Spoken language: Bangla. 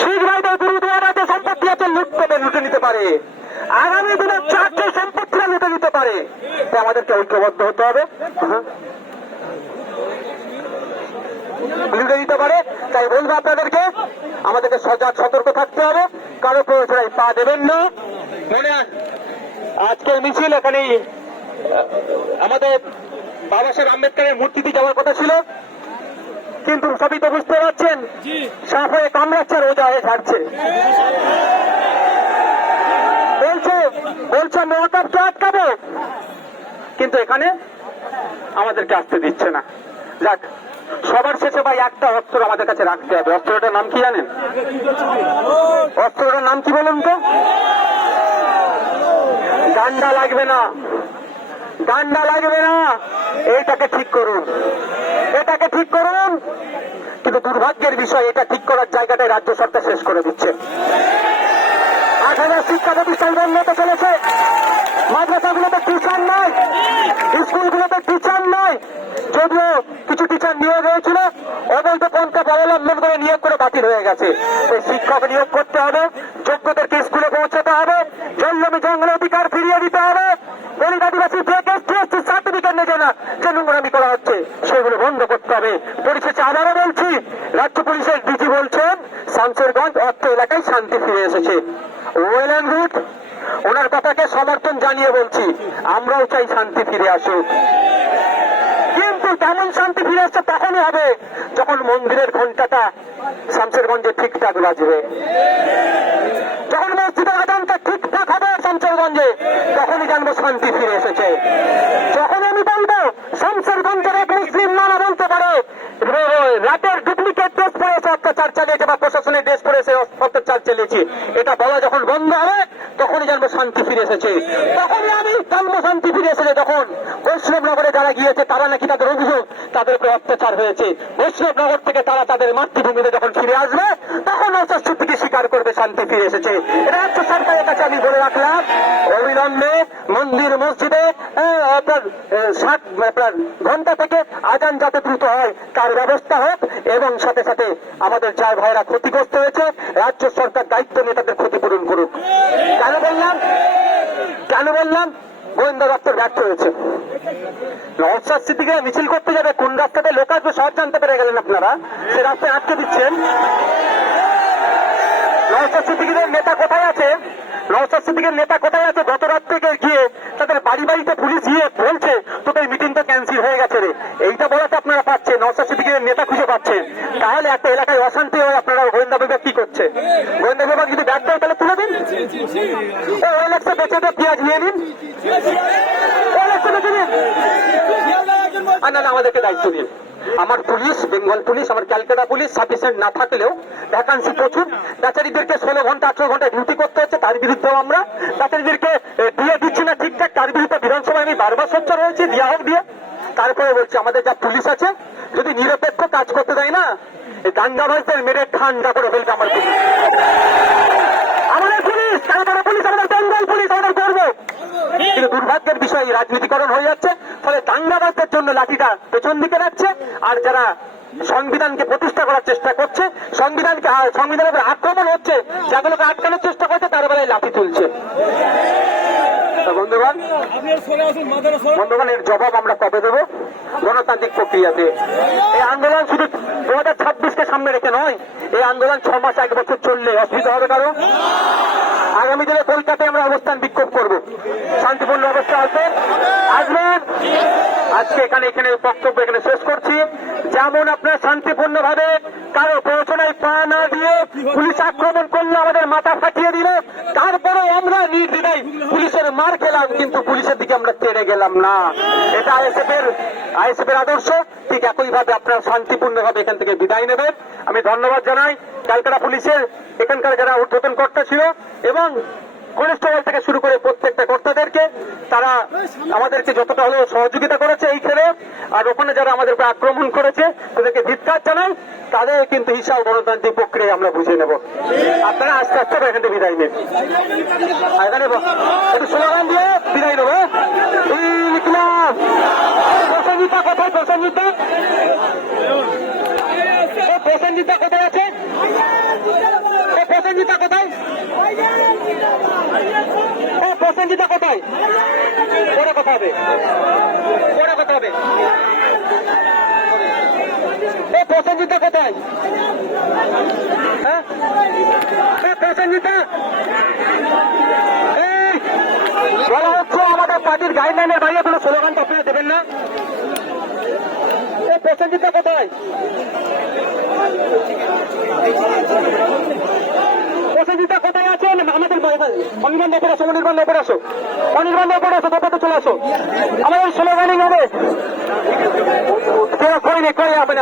শিখ ভাইদের গুরুদুয়ারা যে সম্পত্তি আছে লুট করে লুটে নিতে পারে, আগামী দিনে চার্চের সম্পত্তিরা লুটে নিতে পারে। তাই আমাদেরকে ঐক্যবদ্ধ হতে হবে, লুটে দিতে পারে। তাই বলবো আপনাদেরকে, আমাদেরকে সজাগ সতর্ক থাকতে হবে, কারো প্রয়োজনে পা দেবেন না। মনে আজকের মিছিল এখানেই আমাদের বাবা সাহেব আম্বেদকরের মূর্তিতে যাওয়ার কথা ছিল, কিন্তু সবই তো বুঝতে পারছেন সাপ হয়ে কামড়াচ্ছে আর ওজা হয়ে ছাড়ছে। বলছে মহাকাবকে আটকাবো, কিন্তু এখানে আমাদেরকে আসতে দিচ্ছে না। যাক, সবার শেষে ভাই একটা অস্ত্র আমাদের কাছে রাখতে হবে। অস্ত্রটার নাম কি জানেন? অস্ত্রটার নাম কি বলুন তো? ডান্ডা লাগবে না, ডান্ডা লাগবে না। এইটাকে ঠিক করুন, এটাকে ঠিক করুন। কিন্তু দুর্ভাগ্যের বিষয়, এটা ঠিক করার জায়গাটাই রাজ্য সরকার শেষ করে দিচ্ছে। 8,000 শিক্ষা প্রতিষ্ঠান বন্ধ হতে চলেছে। মাদ্রাসাগুলোতে টিচার নাই, স্কুলগুলোতে টিচার নাই। যদিও কিছু টিচার নিয়োগ হয়েছিল, অবৈধ পন্থা অবলম্বন করে নিয়োগ করে বাতিল হয়ে গেছে। এই শিক্ষক নিয়োগ করতে হবে, যোগ্যদেরকে স্কুলে পৌঁছাতে হবে, জঙ্গলে জঙ্গলে অধিকার ফিরিয়ে দিতে হবে। দলিত আদিবাসী সার্টিফিকেট নেবে না, যে নোংরামি করা হচ্ছে সেগুলো বন্ধ করতে হবে। পরিশেষে আবারও বলছি, রাজ্য পুলিশের ডিজি বলছেন শামশেরগঞ্জ অর্থ এলাকায় শান্তি ফিরে এসেছে। ওয়েল অ্যান্ড গুড, ওনার কথাকে সমর্থন জানিয়ে বলছি, আমরাও চাই শান্তি ফিরে আসুক। কিন্তু তেমন শান্তি ফিরে আসছে তখনই হবে যখন মন্দিরের ঘন্টাটা শামশেরগঞ্জে ঠিকঠাক বাজবে, যখন মসজিদের আজানটা ঠিকঠাক হবে শামশেরগঞ্জে, তখনই জানবো শান্তি ফিরে এসেছে। যখন আমি বলবো শামশেরগঞ্জের এক মুসলিম নানা বলতে পারে রাতের ডুপ্লিকেট ড্রেস পরে এসে অত্যাচার চালিয়েছে বা প্রশাসনের ড্রেস পরে এসে অত্যাচার চালিয়েছি, এটা বলা যখন বন্ধ হবে তখনই জানবো শান্তি ফিরে এসেছে। তখনই আমি জানবো শান্তি ফিরে এসেছে যখন বৈষ্ণবনগরে যারা গিয়েছে তারা নাকি তাদের অভিযোগ তাদের উপরে অত্যাচার হয়েছে, বৈষ্ণবনগর থেকে তারা তাদের মাতৃভূমিতে যখন ফিরে আসবে তখন অস্বস্তিকে স্বীকার করবে শান্তি ফিরে এসেছে। রাজ্য সরকারের কাছে আমি বলে রাখলাম, অবিলম্বে মন্দির মসজিদে আপনার ঘন্টা থেকে আজান যাতে দ্রুত হয় তার ব্যবস্থা হোক, এবং সাথে সাথে আমাদের যার ভাইরা ক্ষতিগ্রস্ত হয়েছে রাজ্য সরকার দায়িত্ব নিয়ে তাদের ক্ষতিপূরণ করুক। কেন বললাম গোয়েন্দা দপ্তর ব্যর্থ হয়েছে। নওশাদ সিদ্দিকী মিছিল করতে যাবে, কোন রাস্তাতে লোক আসবে সব জানতে পেরে গেলেন আপনারা, সে রাস্তায় আটকে দিচ্ছেন। নওশাদ সিদ্দিকীদের নেতা কোথায় আছে? নওশাদ সিদ্দিকীর নেতা কোথায় আছে? গত রাত থেকে গিয়ে তাদের বাড়ি বাড়িতে পুলিশ গিয়ে বলছে তোদের মিটিংটা ক্যান্সেল হয়ে গেছে রে, এইটা বলাতে আপনারা পাচ্ছেন, নওশাদ সিদ্দিকীর নেতা খুঁজে পাচ্ছেন। তাহলে একটা এলাকায় অশান্তি হয়, আপনারা গোয়েন্দা বিভাগ কি করছে? গোয়েন্দা বিভাগ যদি ব্যর্থ হয় তাহলে তুলে দিন, ওএলএক্সে বেঁচে দিয়ে পেঁয়াজ নিয়ে নিন, ওএলএক্সে বেঁচে নিন, আর না আমাদেরকে দায়িত্ব দিন। আমার পুলিশ, বেঙ্গল পুলিশ, আমার ক্যালকাটা পুলিশ সাফিসিয়েন্ট না থাকলেও ভ্যাকান্সি প্রচুর। বেচারীদেরকে 16 ঘন্টা 18 ঘন্টা ডিউটি করতে হচ্ছে, তার বিরুদ্ধেও আমরা বেচারীদেরকে দিয়ে দিচ্ছি না ঠিকঠাক, তার বিরুদ্ধে বিধানসভায় আমি বারবার সোচ্চার হয়েছি, দিয়া হোক দিয়ে। তারপরে বলছি আমাদের যা পুলিশ আছে যদি নিরপেক্ষ কাজ করতে দেয় না, এই দাঙ্গাবাজদের মেরে ঠান্ডা করে ফেলবে আমার পুলিশ। আমাদের পুলিশ, ক্যালকাটা পুলিশ, আমাদের বেঙ্গল পুলিশ, আমাদের গর্ব। কিন্তু দুর্ভাগ্যের বিষয় রাজনীতিকরণ হয়ে যাচ্ছে, ফলে দাঙ্গাবাজদের জন্য লাঠিটা পেছন দিকে রাখছে, আর যারা সংবিধানকে প্রতিষ্ঠা করার চেষ্টা করছে, সংবিধানের আক্রমণ হচ্ছে, যাগুলোকে আটকানোর চেষ্টা করছে তার বেলায় লাঠি তুলছে। বন্ধুগণ, এর জবাব আমরা কবে দেবো? গণতান্ত্রিক প্রক্রিয়াতে। এই আন্দোলন শুধু 2026-কে সামনে রেখে নয়, এই আন্দোলন 6 মাস 1 বছর চললে অসুবিধা হবে কারো? আগামী দিনে কলকাতায় আমরা অবস্থান বিক্ষোভ করব, শান্তিপূর্ণ অবস্থা আসবেন। আজকে এখানে বক্তব্য এখানে শেষ করছি। যেমন আপনার শান্তিপূর্ণ ভাবে কারো প্ররোচনায় পা না দিয়ে পুলিশ আক্রমণ করলে আমাদের মাথা ফাটিয়ে দিল, তারপরে আমরা নির্দ্বিধায় পুলিশের মার খেলাম, কিন্তু পুলিশের দিকে আমরা তেড়ে গেলাম না। এটা আইএসএফ এর আদর্শ। ঠিক একইভাবে আপনারা শান্তিপূর্ণ ভাবে এখান থেকে বিদায় নেবেন। আমি ধন্যবাদ জানাই ক্যালকাটা পুলিশের এখানকার যারা ঊর্ধ্বতন কর্তা ছিল এবং কনস্টেবল থেকে শুরু করে প্রত্যেকটা কর্তাদেরকে, তারা আমাদেরকে যতটা হলেও সহযোগিতা করেছে এই খেলে। আর ওখানে যারা আমাদের উপর আক্রমণ করেছে তাদেরকে ধিক্কার জানাই, তাদের কিন্তু হিসাব গণতান্ত্রিক প্রক্রিয়া আমরা বুঝে নেব। আপনারা আস্তে আস্তে এখান থেকে বিদায় নেন, এখানে একটু স্লোগান দিয়ে বিদায় নেবো। প্রসেনজিতা কোথায়? প্রসেনজিতা কোথায় আছে? প্রসেনজিৎটা কোথায়? পরে কথা হবে, পরে কথা হবে। এই প্রসেনজিৎটা কোথায়? হ্যাঁ, প্রসেনজিৎটা বলা হচ্ছে আমাদের পার্টির গাইডলাইনের বাইরে কোনো স্লোগানটা আপনারা দেবেন না। এই প্রসেনজিৎটা কোথায়? প্রসেনজিৎটা কোথায় আছেন? আমাদের অনির্বাণ নেপে আসো, অনির্বাণ নেপে আসো, অনির্বাণ নেপে আসো, তারপরে চলে আসো। আমাদের স্লোগানিং হবে করে আপনি